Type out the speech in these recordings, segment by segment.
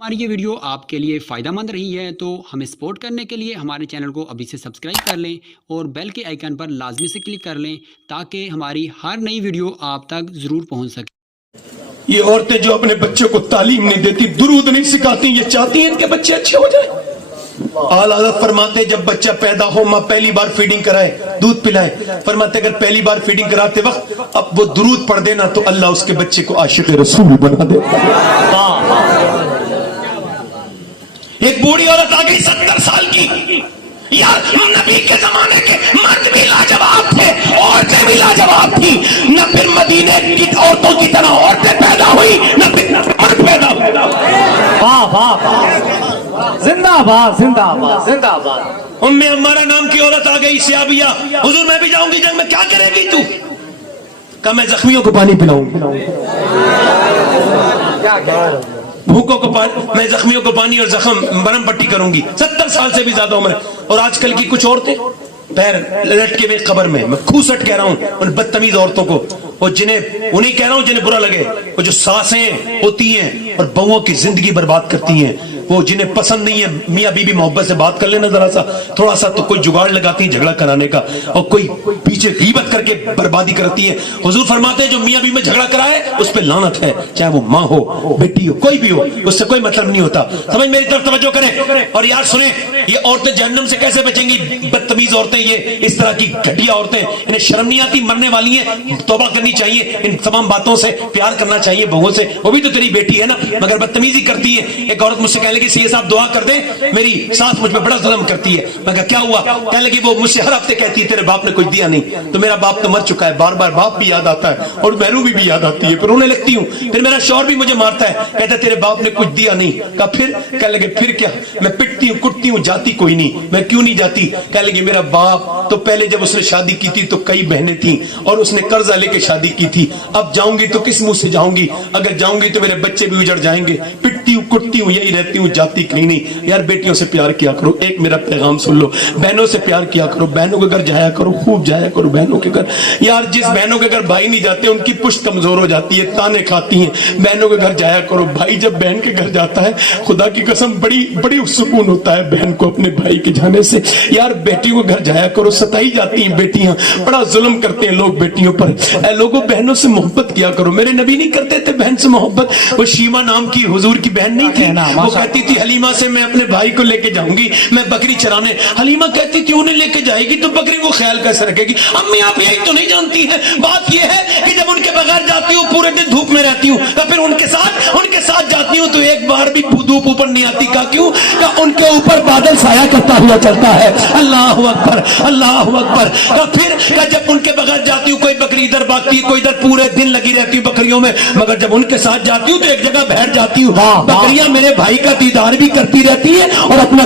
ہماری یہ ویڈیو آپ کے لیے فائدہ مند رہی ہے تو ہمیں سپورٹ کرنے کے لیے ہمارے چینل کو ابھی سے سبسکرائب کر لیں اور بیل کے آئیکن پر لازمی سے کلک کر لیں تاکہ ہماری ہر نئی ویڈیو آپ تک ضرور پہنچ سکے۔ یہ عورتیں جو اپنے بچوں کو تعلیم نہیں دیتی، درود نہیں سکھاتی، یہ چاہتی ہیں ان کے بچے اچھے ہو جائیں۔ اعلیٰ حضرت فرماتے ہیں جب بچہ پیدا ہو ماں پہلی بار فیڈنگ کرائے، دودھ پلائے، فرماتے ہیں اگر پہلی بار فیڈنگ کراتے وقت اب وہ درود پڑھ دینا تو اللہ اس کے بچے کو عاشق رسول بنا دیتا ہے۔ ایک بوڑھی عورت آ گئی 70 سال کی، یار نبی کے زمانے کے مرد بھی لاجواب تھے، عورتیں بھی لاجواب تھی، نہ پھر مدینے کی عورتوں کی طرح عورتیں پیدا ہوئی نہ پھر مرد پیدا ہوئے۔ زندہ باد زندہ باد زندہ باد۔ ہمارا نام کی عورت آ گئی سیابیہ، حضور میں بھی جاؤں گی جنگ میں، کیا کرے گی تو؟ کہا میں زخمیوں کو پانی پلاؤں گی، بھوکوں کو پانی، میں زخمیوں کو پانی اور زخم مرہم پٹی کروں گی۔ 70 سال سے بھی زیادہ عمر ہے۔ اور آج کل کی کچھ عورتیں پیر لٹکے ہوئے قبر میں، میں کھوسٹ کہہ رہا ہوں ان بدتمیز عورتوں کو، وہ جنہیں انہیں کہہ رہا ہوں جنہیں برا لگے، وہ جو ساسیں ہوتی ہیں اور بہوؤں کی زندگی برباد کرتی ہیں، وہ جنہیں پسند نہیں ہے میاں بیوی محبت سے بات کر لینا ذرا سا تھوڑا سا تو کوئی جگاڑ لگاتی ہیں جھگڑا کرانے کا، اور کوئی پیچھے غیبت کر کے بربادی کرتی ہے۔ حضور فرماتے ہیں جو میاں بیوی میں جھگڑا کرائے اس پہ لعنت ہے، چاہے وہ ماں ہو بیٹی ہو کوئی بھی ہو، اس سے کوئی مطلب نہیں ہوتا۔ سمجھ میری طرف توجہ کریں اور یار سنیں، یہ عورتیں جہنم سے کیسے بچیں گی؟ بدتمیز عورتیں، یہ اس طرح کی گھٹیا عورتیں، انہیں شرم نہیں آتی؟ مرنے والی ہیں، توبہ کرنی چاہیے، ان تمام باتوں سے پیار کرنا چاہیے بہووں سے، وہ بھی تو تیری بیٹی ہے نا، مگر بدتمیزی کرتی ہے۔ ایک عورت مجھ سے کہنے لگی سی صاحب دعا کر دیں، میری ساس مجھ پہ بڑا ظلم کرتی ہے۔ میں کہا کیا ہوا؟ کہنے لگی وہ مجھ سے ہر ہفتے کہتی ہے تیرے باپ نے کچھ دیا نہیں، تو میرا باپ تو مر چکا ہے، بار بار باپ بھی یاد آتا ہے اور بہنوں بھی یاد آتی ہے، پھر رونے لگتی ہوں، پھر میرا شوہر بھی مجھے مارتا ہے، کہتا ہے تیرے باپ نے کچھ دیا نہیں۔ کہا پھر؟ کہنے لگے پھر کیا؟ میں پٹتی ہوں کٹتی ہوں جاتی کوئی نہیں۔ میں کیوں نہیں جاتی؟ کہنے لگے میرا باپ تو پہلے جب اس نے شادی کی تھی تو کئی بہنیں تھیں اور اس نے قرضہ لے کے شادی کی تھی، اب جاؤں گی تو کس منہ سے جاؤں گی؟ اگر جاؤں گی تو میرے بچے بھی اجڑ جائیں گے، پٹتی ہوں کٹتی ہوں یہی رہتی ہوں جاتی کہیں نہیں۔ یار بیٹیوں سے پیار کیا کرو، ایک میرا پیغام سن لو، بہنوں سے پیار کیا کرو، بہنوں کے گھر جایا کرو، خوب جایا کرو بہنوں کے گھر۔ یار جس بہنوں کے گھر بھائی نہیں جاتے ان کی پشت کمزور ہو جاتی ہے، تانے کھاتی ہیں، بہنوں کے گھر جایا کرو۔ بھائی جب بہن کے گھر جاتا ہے خدا کی قسم بڑی سکون ہوتا ہے بہن کو اپنے بھائی کے جانے سے۔ یار بیٹیوں کے گھر جایا کرو، ستائی جاتی ہیں بیٹیاں، بڑا ظلم کرتے ہیں لوگ بیٹیوں پر۔ اے لوگوں بہنوں سے محبت کیا کرو، میرے نبی نہیں کرتے تھے بہن سے محبت؟ وہ شیما نام کی حضور کی بہن نہیں تھی، وہ کہتی تھی حلیمہ سے میں اپنے بھائی کو لے کے جاؤں گی، میں بکری چرانے۔ حلیمہ کہتی تھی انہیں لے کے جائے گی تو بکری کو خیال کیسے رکھے گی؟ امی آپ یہی تو نہیں جانتی ہیں، بات یہ ہے کہ جب ان کے بغیر جاتی ہوں پورے دن دھوپ میں رہتی ہوں، تو پھر ان کے ساتھ جاتی ہوں تو ایک بار بھی دھوپ اوپر نہیں آتی۔ کہا کیوں؟ کہ ان کے اوپر بادل سایہ کرتا ہوا چلتا ہے۔ اللہ اکبر اللہ اکبر۔ پھر جب ان کے بغیر جاتی ہوں کوئی بکری ادھر بھاگتی ہے کوئی ادھر، پورے دن لگی رہتی ہوں بکریوں میں، مگر جب ان کے ساتھ جاتی ہوں تو ایک جگہ بیٹھ جاتی ہوں، بکریاں میرے بھائی کا دیدار بھی کرتی رہتی ہے اور اپنا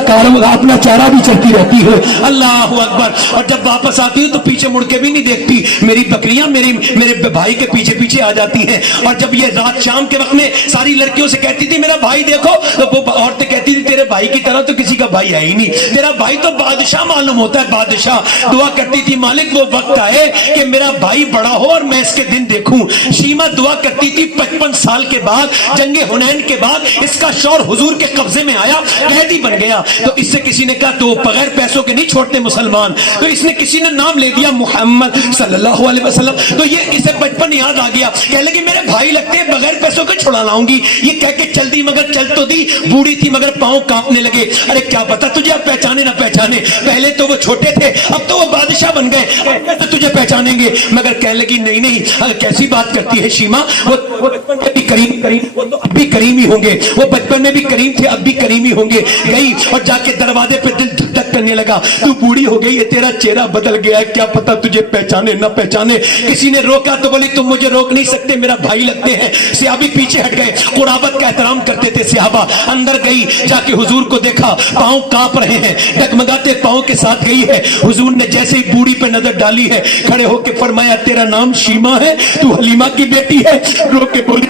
چارہ بھی چلتی رہتی ہے۔ اللہ اکبر۔ اور جب واپس آتی ہوں تو پیچھے مڑ کے بھی نہیں دیکھتی، میری بکریاں میرے بھائی کے پیچھے پیچھے آ جاتی ہیں۔ اور جب یہ رات شام کے وقت میں ساری لڑکیوں سے کہتی تھی میرا بھائی دیکھو، تو وہ عورتیں کہتی تھی تیرے بھائی کی طرح تو کسی کا بھائی ہے ہی نہیں، تیرا بھائی تو بادشاہ معلوم ہوتا ہے بادشاہ۔ دعا کرتی تھی مالک وہ وقت آئے کہ میرا بھائی بڑا ہو اور میں اس کے دن دیکھوں۔ شیما دعا کرتی تھی 55 سال کے بعد جنگ حنین کے بعد اس کا شوہر حضور کے قبضے میں آیا، قیدی بن گیا، تو اس سے کسی نے کہا تو بغیر پیسوں کے نہیں چھوڑتے مسلمان، تو اس نے کسی نے نام لے دیا محمد صلی اللہ علیہ وسلم، تو یہ اسے بچپن یاد آ گیا، کہنے لگی میرے بھائی لگتے ہیں بغیر پیسوں کے چھڑا لاؤں گی۔ یہ کہہ کے چل دی، مگر چل تو دی، بوڑھی تھی مگر پاؤں کانپنے لگے۔ ارے کیا پتا تجھے اب پہچانے نہ پہچانے، پہلے تو وہ چھوٹے تھے اب تو وہ بادشاہ بن گئے، تو تجھے پہچانیں گے۔ مگر کہنے لگی نہیں کیسی بات کرتی ہے شیما، وہ بچپن میں بھی کریم وہ تو اب بھی کریم ہی ہوں گے، وہ بچپن میں بھی کریم تھے اب بھی کریم ہی ہوں گے۔ گئی اور جا کے دروازے پہ دل دھک دھک کرنے لگا، تو بوڑھی ہو گئی ہے، تیرا چہرہ بدل گیا ہے، کیا پتا تجھے پہچانے نہ پہچانے۔ کسی نے روکا تو بولی تم مجھے روک نہیں سکتے، میرا بھائی لگتے ہیں۔ صحابی پیچھے ہٹ گئے، قرابت کا احترام کرتے تھے صحابہ۔ اندر گئی، جا کے حضور کو دیکھا، پاؤں کانپ رہے ہیں، ڈگمگاتے پاؤں کے ساتھ گئی ہے۔ حضور نے جیسے ہی بوڑھی پہ نظر ڈالی ہے، کھڑے ہو کے فرمایا تیرا نام شیما ہے، تو حلیمہ کی بیٹی ہے؟ رو کے بولی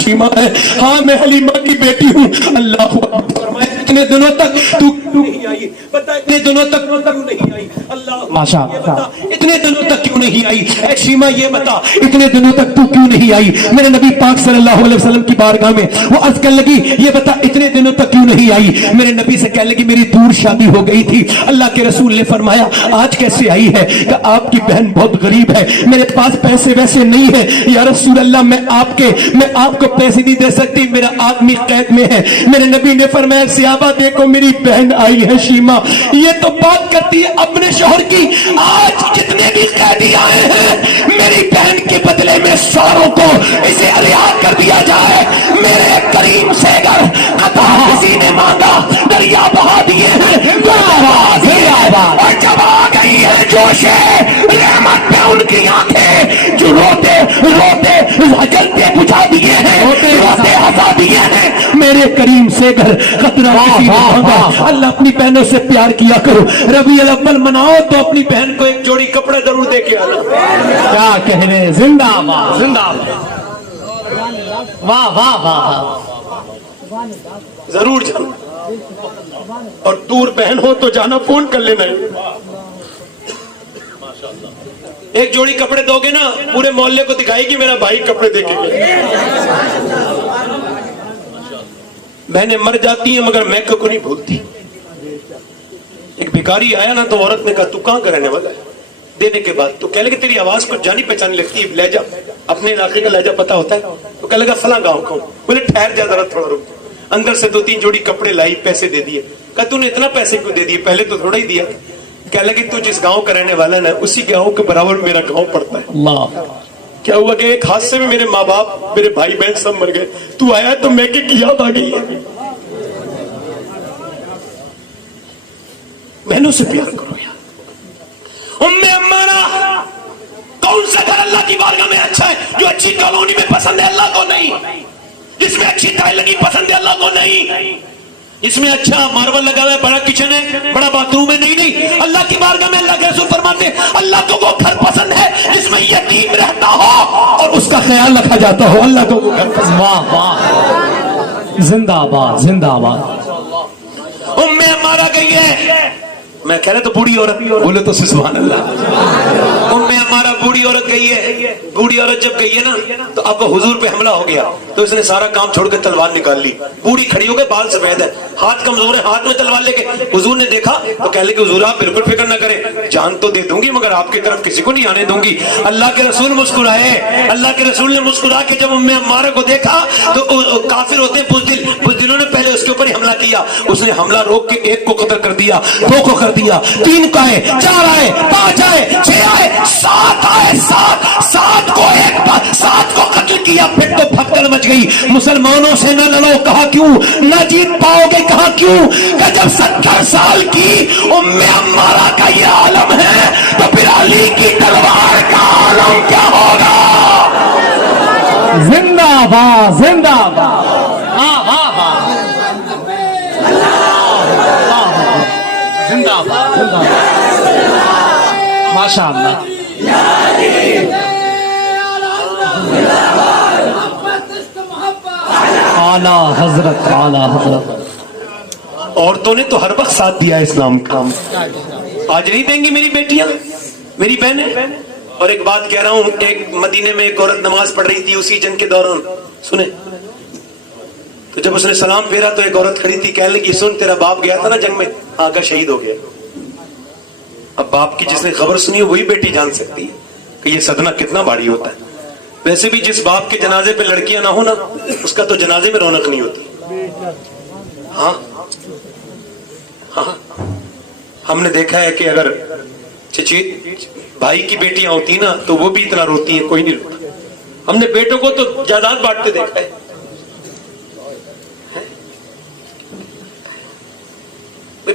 شیما ہے، ہاں میں حلیمہ کی بیٹی ہوں۔ اللہ اکبر۔ فرمایا اتنے دنوں تک تو نہیں آئی، بتا اتنے دنوں تک نہیں آئی، اللہ اتنے دنوں تک کیوں नहीं आई? ऐ शीमा ये बता, इतने दिनों तक तू क्यों नहीं आई? मेरे नबी पाक सल्लल्लाहु अलैहि वसल्लम की बारगाह में वो अर्ज करने लगी, ये बता इतने दिनों तक क्यों नहीं आई? मेरे नबी से कहने लगी, मेरी दूर शादी हो गई थी। अल्लाह के रसूल ने फरमाया, आज कैसे आई है? कि आपकी बहन बहुत गरीब है, मेरे पास पैसे वैसे नहीं है। या रसूल अल्लाह, मैं आपको पैसे नहीं दे सकती, मेरा आदमी कैद में है। मेरे नबी ने फरमाया, सियाबा देखो मेरी बहन आई है शीमा। ये तो बात करती है अपने शौहर की। आज जितने भी कैदी आए हैं, मेरी बहन के बदले में सारों को इसे रिहा कर दिया जाए। मेरे करीम से अगर खता किसी ने मांगा, दरिया बहा दिए हैं, और जब आ गई है जोशे रहमत पे उनकी आंखें, जो रोते रोते जलते बुझा दिए हैं, रोते हंसा दिए हैं। मेरे करीम से घर खतरा किसी ने मांगा। अल्लाह अपनी बहनों से प्यार किया करो। रबीउल अव्वल मनाओ तो अपनी बहन को एक जोड़ी कपड़े जरूर दे के आना। क्या कह रहे हैं? जिंदाबाद जिंदाबाद, वाह वाह वाह, जरूर जाना, और दूर बहन हो तो जाना, फोन कर लेना। एक जोड़ी कपड़े दोगे ना, पूरे मोहल्ले को दिखाएगी मेरा भाई कपड़े दे के गया। बहनें मर जाती हैं मगर मैं को नहीं भूलती। एक भिखारी आया ना, तो औरत ने कहा, तू कहां का रहने वाला है? देने के बाद तो कह लगे, तेरी आवाज को जानी पहचानी लगती है, लहजा अपने इलाके का लहजा पता होता है? तो कह लगा, फला गांव का हूं। बोले ठहर जा जरा, थोड़ा रुक। अंदर से 2-3 जोड़ी कपड़े लाई, पैसे दे दिए। कहा, तूने इतना पैसे क्यों दे दिए? पहले तो थोड़ा ही दिया। कह लगे, तू जिस गांव का रहने वाला ना, उसी गांव के बराबर मेरा गांव पड़ता है। अल्लाह। क्या हुआ कि एक हादसे में मेरे माँ बाप, मेरे भाई बहन सब मर गए। तू आया तो मैं की याद आ गई है। बहनों से प्यार करो यार। उम्मे अम्मारा, कौन सा घर अल्लाह की बारगाह में अच्छा है? जो अच्छी कॉलोनी में पसंद है अल्लाह को नहीं, जिसमें अच्छी टाइल लगी पसंद है अल्लाह को नहीं, इसमें अच्छा मार्बल लगा हुआ है, बड़ा किचन है, बड़ा बाथरूम है, नहीं नहीं। अल्लाह की बारगाह में अल्लाह के रसूल फरमाते हैं, अल्लाह को वो घर पसंद है जिसमें यतीम रहता हो और उसका ख्याल रखा जाता हो। अल्लाह को वो घर पसंद। वाह वाह, जिंदाबाद जिंदाबाद। उम्मे अम्मारा गई है, मैं कह रहा तो बूढ़ी औरत, बोले तो सुभान अल्लाह। उम्मे अम्मारा बूढ़ी औरत गई है। बूढ़ी औरत जब गई है ना, तो अब हुजूर पे हमला हो गया, तो इसने सारा काम छोड़कर तलवार निकाल ली। बूढ़ी खड़ी हो गई, बाल सफेद है, हाथ कमजोर है, हाथ में तलवार लेके। हुजूर ने देखा तो कह लगे, हुजूर आप बिल्कुल फिक्र न करें, जान तो दे दूंगी मगर आपकी तरफ किसी को नहीं आने दूंगी। अल्लाह के रसूल मुस्कुराए। अल्लाह के रसूल ने मुस्कुरा के जब उम्मे अम्मारा को देखा, तो काफिर होते हैं बुज़दिलों ने पहले उसके ऊपर ही हमला किया। उसने हमला रोक के एक को कत्ल कर दिया, 2 को कर दिया, 3 को आए, 4 आए, 5 आए, 6 आए, 7 आए, 7 को कत्ल किया। फिर तो भगदड़ मच गई। मुसलमानों से न लड़ो, कहा क्यों? न जीत पाओगे, कहा क्यों? कि जब 70 साल की उम्मे अम्मारा का ये आलम है, तो फिर अली की तलवार का आलम क्या होगा? जिंदाबाद जिंदाबाद, वाह वाह वाह, जिंदाबाद जिंदाबाद, माशाअल्लाह। आला हजरत, आला हजरत। औरतों ने तो हर वक्त साथ दिया इस्लाम का, आज नहीं देंगी मेरी बेटियां, मेरी बहनें। और एक बात कह रहा हूं, एक मदीने में एक औरत नमाज पढ़ रही थी उसी जंग के दौरान, सुने। तो जब उसने सलाम फेरा तो एक औरत खड़ी थी, कहने लगी, सुन तेरा बाप गया था ना जंग में, आका शहीद हो गया। अब बाप की जिसने खबर सुनी वही बेटी जान सकती है कि ये सदमा कितना भारी होता है। वैसे भी जिस बाप के जनाजे पे लड़कियां ना हो ना, उसका तो जनाजे में रौनक नहीं होती। हाँ हाँ, हमने देखा है कि अगर चची भाई की बेटियां होती ना, तो वो भी इतना रोती है, कोई नहीं रोता। हमने बेटों को तो जायदाद बांटते देखा है।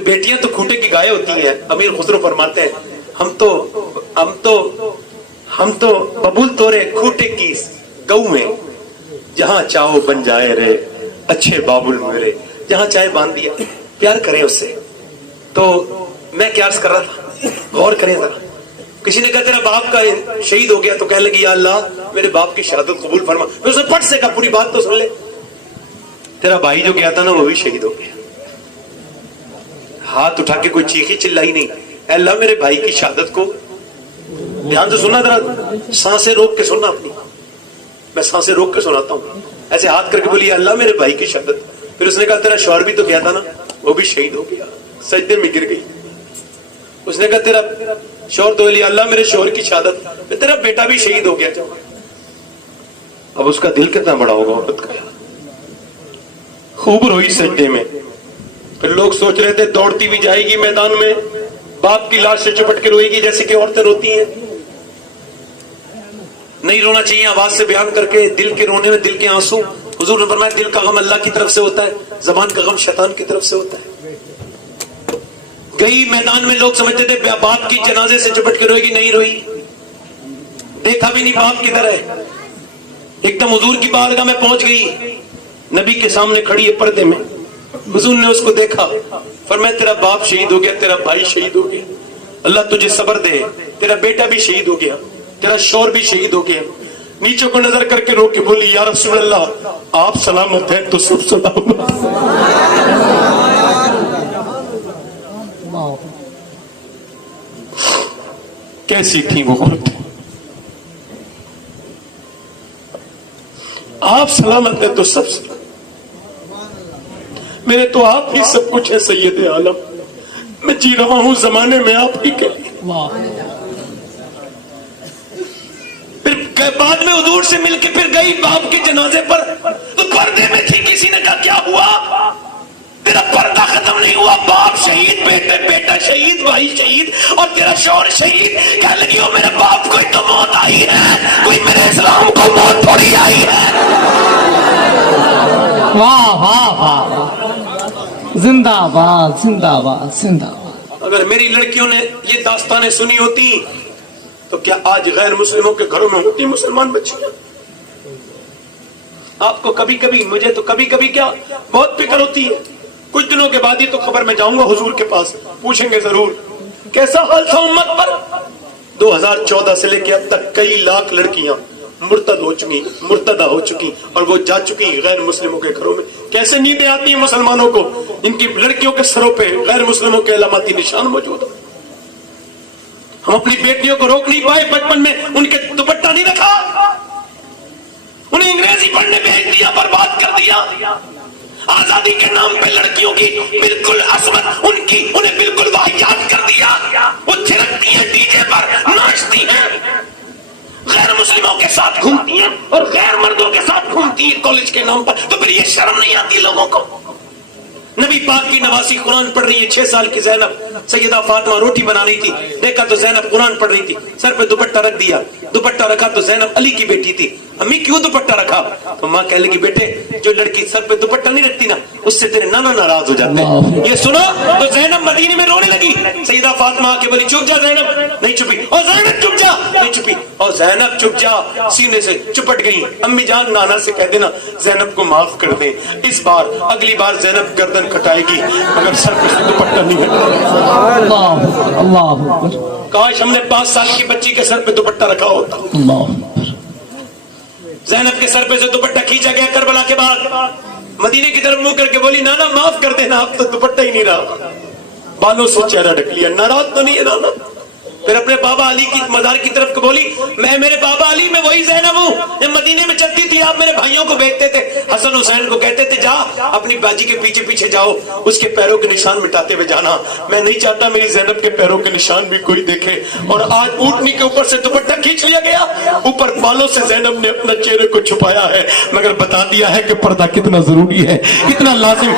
बेटियां तो खूंटे की गाय होती हैं। अमीर खुसरो फरमाते हैं, हम तो बबूल तोरे खूंटे की गऊ में, जहां चाहो बन जाए रे अच्छे बाबुल मेरे, जहां चाहे बांध दिया। प्यार करें उससे। तो मैं क्या अर्ज कर रहा था, गौर करें जरा। किसी ने कहा तेरा बाप का शहीद हो गया, तो कहने लगी, या अल्लाह मेरे बाप की शहादत कबूल फरमा। उसने पट से कहा, पूरी बात तो सुन ले, तेरा भाई जो गया था ना वो भी शहीद हो गया। हाथ उठा के कोई चीखी चिल्लाई नहीं, अल्लाह मेरे भाई की शहादत को ध्यान से सुनना जरा, सांसें रोक के सुनना अपनी, मैं सांसें रोक के सुनाता हूँ। ऐसे हाथ करके बोली अल्लाह मेरे भाई की शहादत। फिर उसने कहा तेरा शौहर भी तो गया था ना, वो भी शहीद हो गया, सजदे में गिर गई। उसने कहा तेरा शौहर तो, अल्लाह मेरे शौहर की शहादत, तेरा बेटा भी शहीद हो गया। अब उसका दिल कितना बड़ा होगा औरत का, खूब रोई सजदे में। फिर लोग सोच रहे थे दौड़ती भी जाएगी मैदान में, बाप की लाश से चिपट के रोएगी जैसे कि औरतें रोती हैं। नहीं रोना चाहिए, आवाज से बयान करके, दिल के रोने में दिल के आंसू। हुजूर ने फरमाया दिल का गम अल्लाह की तरफ से होता है, जबान का गम शैतान की तरफ से होता है। गई मैदान में, लोग समझते थे बाप की जनाजे से चिपट के रोएगी, नहीं रोई। देखा भी नहीं बाप किधर है। एकदम हुजूर की बारगाह में पहुंच गई, नबी के सामने खड़ी है पर्दे में। हुजूर ने उसको देखा, फरमाया तेरा बाप शहीद हो गया, तेरा भाई शहीद हो गया, अल्लाह तुझे सब्र दे, तेरा बेटा भी शहीद हो गया, तेरा शौहर भी शहीद हो गया। नीचे को नजर करके रो के बोली या रसूल अल्लाह आप सलामत हैं तो सब सलामत। कैसी थी वो औरत, आप सलामत हैं तो सब सलामत। मेरे तो आप ही सब कुछ है सैयद आलम, मैं जी रहा हूं जमाने में आप ही के लिए। फिर बाद में हुजूर से मिलके फिर गई बाप के जनाजे पर, तो पर्दे में थी। किसी ने कहा क्या हुआ, तेरा पर्दा खत्म नहीं हुआ, बाप शहीद, बेटा शहीद, भाई शहीद और तेरा शौहर शहीद। कहने लगी हो मेरे बाप को तो मौत आई है, कोई मेरे इस्लाम को मौत थोड़ी आई है। वाह वाह वाह, जिंदाबाद जिंदाबाद जिंदाबाद। अगर मेरी लड़कियों ने ये दास्तानें सुनी होती तो क्या आज गैर मुस्लिमों के घरों में होती मुसलमान बच्चियां? आपको कभी कभी, मुझे तो कभी कभी क्या बहुत फिक्र होती है। कुछ दिनों के बाद ही तो खबर में जाऊंगा हुजूर के पास, पूछेंगे जरूर कैसा हाल था उम्मत पर। 2014 से लेकर अब तक कई लाख लड़कियां मुर्तदा हो चुकी और वो जा चुकी गैर मुस्लिमों के घरों में। कैसे नींदें आती हैं मुसलमानों को, इनकी लड़कियों के सरों पे गैर मुस्लिमों के अलामती निशान मौजूद है। हम अपनी बेटियों को रोक नहीं पाए, बचपन में उनके दुपट्टा नहीं रखा, उन्हें अंग्रेजी पढ़ने भेज दिया, बर्बाद कर दिया। आजादी के नाम पे लड़कियों की बिल्कुल असमत, उन्हें बिल्कुल वाहियात कर दिया। वो थिरकती है डीजे पर, नाचती है, गैर मुस्लिमों के साथ घूमती हैं और गैर मर्दों के साथ घूमती है कॉलेज के नाम पर। तो फिर ये शर्म नहीं आती लोगों को? नबी पाक की नवासी कुरान पढ़ रही है, 6 साल की जैनब, सैयदा फातिमा रोटी बना रही थी, देखा तो जैनब कुरान पढ़ रही थी, सर पे दुपट्टा रख दिया। दुपट्टा रखा तो जैनब अली की बेटी थी, अम्मी क्यों दुपट्टा रखा? तो माँ कह लगी बेटे जो लड़की सर पे दुपट्टा नहीं रखती ना, उससे तेरे नाना नाराज हो जाते हैं। ये सुनो तो जैनब मदीने में रोने लगी। सैयदा फातिमा आके बोली चुप जा जैनब, नहीं चुपी। और जैनब चुप जा, नहीं चुपी। और जैनब चुप जा, सीने से चिपट गई। अम्मी जान नाना से कह देना जैनब को माफ कर दे, इस बार अगली बार जैनब गर्दन कटाएगी मगर सर पे दुपट्टा नहीं है। अल्लाह, काश हमने 5 साल की बच्ची के सर पे दुपट्टा रखा होता। ज़ैनब के सर पे से दुपट्टा खींचा गया करबला के बाद, मदीने की तरफ मुंह करके बोली नाना माफ कर देना, अब तो दुपट्टा ही नहीं रहा, बालों से चेहरा ढक लिया, नाराज तो नहीं है नाना? फिर अपने बाबा अली की मजार की तरफ बोली मैं मेरे बाबा अली में वही ज़ैनब हूँ, जब मदीने में चलती थी आप मेरे भाइयों को भेजते थे, हसन हुसैन को कहते थे जा अपनी बाजी के पीछे पीछे जाओ, उसके पैरों के निशान मिटाते हुए जाना। मैं नहीं चाहता मेरी ज़ैनब के पैरों के निशान भी कोई देखे। और आज ऊँटनी के ऊपर से दुपट्टा खींच लिया गया, ऊपर बालों से ज़ैनब ने अपना चेहरे को छुपाया है, मगर बता दिया है कि पर्दा कितना जरूरी है, कितना लाजिम।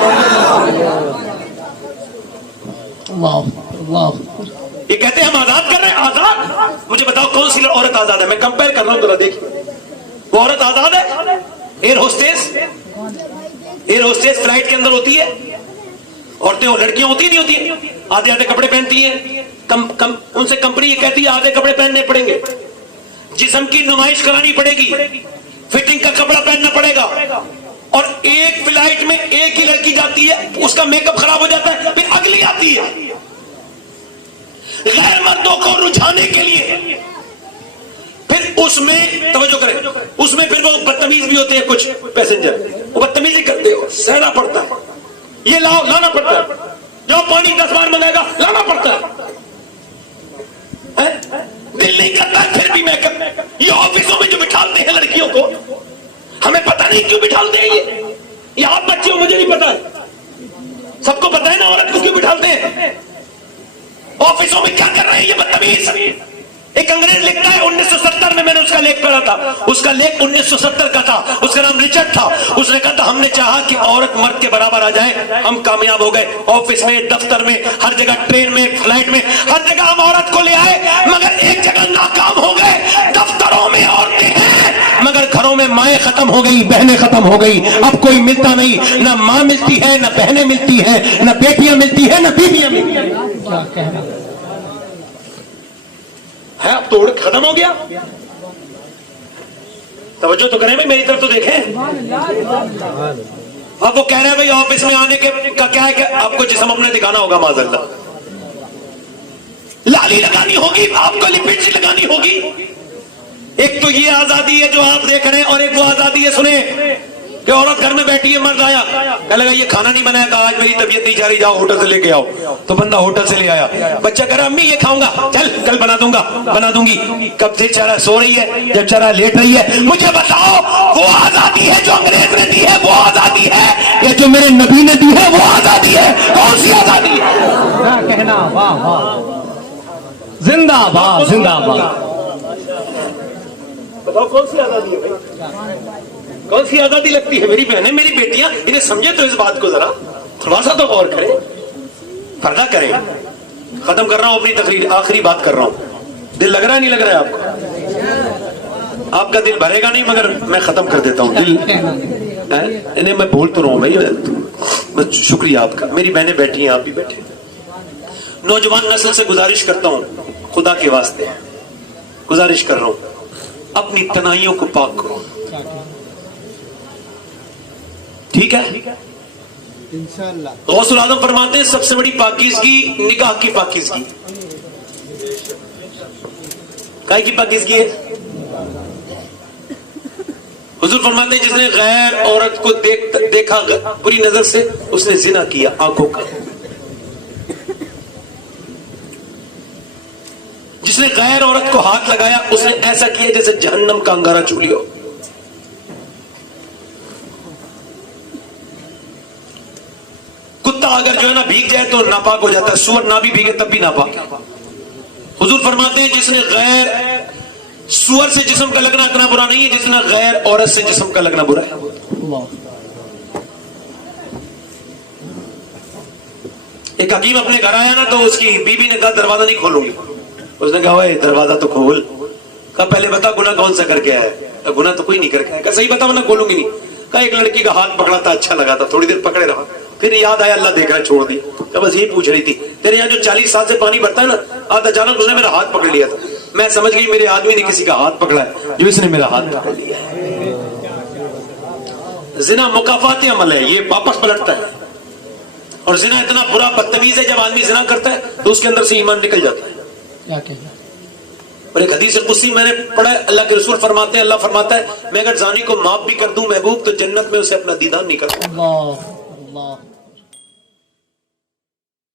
ये कहते हैं हम आजाद कर रहे हैं, आजाद? मुझे बताओ कौन सी औरत आजाद है? मैं कंपेयर कर रहा हूं, जरा देखिए। वो औरत आजाद है? Air hostess, air hostess flight के अंदर होती है, औरतें और लड़कियां होती नहीं होती है, आधे आधे कपड़े पहनती हैं। उनसे कंपनी ये कहती है आधे कपड़े पहनने पड़ेंगे, जिस्म की नुमाइश करानी पड़ेगी, फिटिंग का कपड़ा पहनना पड़ेगा। और एक फ्लाइट में एक ही लड़की जाती है, उसका मेकअप खराब हो जाता है, फिर अगली आती है गैर मर्दों को रुझाने के लिए। फिर उसमें तवज्जो करें, उसमें फिर वो बदतमीज भी होते हैं कुछ पैसेंजर, वो बदतमीजी करते हो, सहना पड़ता है, ये लाओ लाना पड़ता है, जो पानी 10 बार मंगाएगा लाना पड़ता है। دل نہیں کرتا ہے پھر بھی میں یہ آفسوں میں جو بٹھالتے ہیں لڑکیوں کو، ہمیں پتہ نہیں کیوں بٹھالتے ہیں یہ آپ بچے ہو، مجھے نہیں پتا ہے، سب کو پتا ہے نا عورت کو کیوں بٹھالتے ہیں آفسوں میں، کیا کر رہے ہیں یہ بدتمیز۔ ایک انگریز لکھتا ہے 1970 میں نے اس کا لیکھ پڑھا تھا، اس کا لیکھ 1970 کا تھا، اس کا نام رچرڈ تھا۔ اس نے کہا تھا ہم نے چاہا کہ عورت مرد کے برابر آ جائے، ہم کامیاب ہو گئے، آفس میں، دفتر میں، ہر جگہ، ٹرین میں، فلائٹ میں، ہر جگہ ہم عورت کو لے آئے، مگر ایک جگہ ناکام ہو گئے۔ دفتروں میں عورتیں ہیں مگر گھروں میں مائیں ختم ہو گئی، بہنیں ختم ہو گئی، اب کوئی ملتا نہیں، نہ ماں ملتی ہے، نہ بہنیں ملتی ہیں، نہ بیٹیاں ملتی ہیں، نہ بیویاں ملتی ہیں، ہے اب توڑ ختم ہو گیا۔ توجہ تو کریں بھائی، میری طرف تو دیکھیں۔ اب وہ کہہ رہے ہیں بھائی آفس میں آنے کا کیا ہے کہ آپ کو جسم اپنے دکھانا ہوگا، معاذ اللہ لالی لگانی ہوگی، آپ کو لپسٹک لگانی ہوگی۔ ایک تو یہ آزادی ہے جو آپ دیکھ رہے ہیں، اور ایک وہ آزادی ہے، سنیں، کہ عورت گھر میں بیٹھی ہے، مرد آیا کہنے لگا یہ کھانا نہیں بنایا، کہا آج میری طبیعت نہیں جا رہی، جاؤ ہوٹل سے لے کے آؤ، تو بندہ ہوٹل سے لے آیا، بچہ کہہ رہا امی یہ کھاؤں گا، چل کل بنا دوں گا، بنا دوں گی، کب سے چارہ سو رہی ہے، جب چارہ لیٹ رہی ہے۔ مجھے بتاؤ وہ آزادی ہے جو انگریز نے دی ہے، وہ آزادی ہے، یا جو میرے نبی نے دی ہے وہ آزادی ہے؟ کون سی آزادی ہے؟ کیا کہنا، واہ واہ، زندہ باد زندہ باد۔ بتاؤ کون سی آزادی ہے بھائی؟ کون سی آزادی لگتی ہے؟ میری بہنیں، میری بیٹیاں، انہیں سمجھے تو اس بات کو، ذرا تھوڑا سا تو غور کریں، پردہ کریں۔ ختم کر رہا ہوں اپنی تقریر، آخری بات کر رہا ہوں، دل لگ رہا ہے نہیں لگ رہا ہے آپ کو؟ آپ کا دل بھرے گا نہیں مگر میں ختم کر دیتا ہوں دل، انہیں میں بھول تو رہا ہوں بھائی، شکریہ آپ کا، میری بہنیں بیٹھی ہیں، آپ بھی بیٹھے۔ نوجوان نسل سے گزارش کرتا ہوں، خدا کے واسطے گزارش کر رہا ہوں، اپنی تنہائیوں کو پاک کرو، ٹھیک ہے؟ غوث العظم فرماتے ہیں سب سے بڑی پاکیزگی نگاہ کی پاکیزگی۔ کائے کی پاکیزگی ہے؟ حضور فرماتے ہیں جس نے غیر عورت کو دیکھا بری نظر سے، اس نے زنا کیا آنکھوں کا۔ جس نے غیر عورت کو ہاتھ لگایا، اس نے ایسا کیا جیسے جہنم کا انگارہ چھو لیا ہو۔ کتا اگر جو ہے نا بھیگ جائے تو ناپاک ہو جاتا ہے، سور نہ بھی بھیگے تب بھی ناپاک۔ حضور فرماتے ہیں جس نے غیر سور سے جسم کا لگنا اتنا برا نہیں ہے جتنا غیر عورت سے جسم کا لگنا برا ہے۔ ایک حکیم اپنے گھر آیا نا تو اس کی بیوی نے کہا دروازہ نہیں کھولوں گی، اس نے کہا اوے دروازہ تو کھول، کہا پہلے بتا گناہ کون سا کر کے آیا ہے؟ گناہ تو کوئی نہیں کر کے آیا، کہا صحیح بتا ورنہ کھولوں گی نہیں۔ کہا ایک لڑکی کا ہاتھ پکڑا تھا، اچھا لگا تھا، تھوڑی دیر پکڑے رہا، پھر یاد آیا اللہ دیکھ رہا، چھوڑ دی۔ کہ بس یہی پوچھ رہی تھی، تیرے یہاں جو 40 سال سے پانی بڑھتا ہے نا، آج اچانک اس نے میرا ہاتھ پکڑ لیا تھا، میں سمجھ گئی میرے آدمی نے کسی کا ہاتھ پکڑا ہے جو اس نے میرا ہاتھ پکڑ لیا ہے۔ زنا مکافاتی عمل ہے، یہ واپس پلٹتا ہے، اور زنا اتنا برا بدتمیز ہے جب آدمی زنا کرتا ہے تو اس کے اندر سے ایمان نکل جاتا ہے۔ اور ایک حدیث قدسی میں نے پڑھا ہے، اللہ کے رسول فرماتے ہیں، اللہ فرماتا ہے میں اگر زانی کو معاف بھی کر دوں محبوب تو جنت میں اسے اپنا دیدار نہیں کروں۔